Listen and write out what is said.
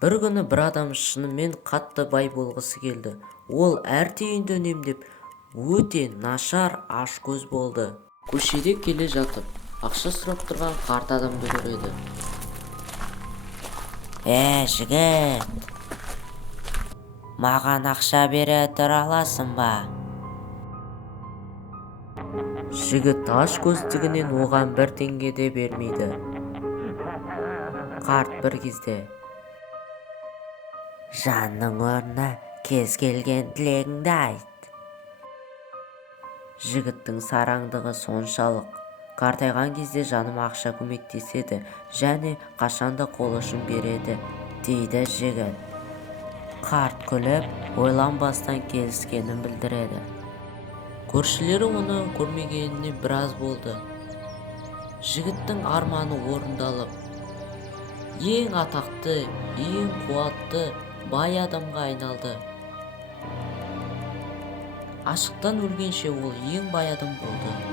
Бір күні бір адам шынымен қатты бай болғысы келді. Ол әр тиынды үнемдеп өте нашар ашкөз болды. Көшеде келе жатып, ақша сұрап тұрған қарт адамды көреді. Жігіт, маған ақша бере тұра аласың ба? Жігіт ашкөздігінен оған бір теңге де бермейді. Қарт бір кезде: Жанның орнына кез келген тілегіңді айт. Жігіттің сараңдығы соншалық. Қартайған кезде жаным ақша көмектеседі және қашанда қол ұшын береді, дейді жігіт. Қарт күліп, ойланбастан келіскенін білдіреді. Көршілері оны көрмегеніне біраз болды. Жігіттің арманы орындалып, ең атақты, ең қуатты бай адамға айналды. Аштықтан өлгенше ол ең бай адам болды.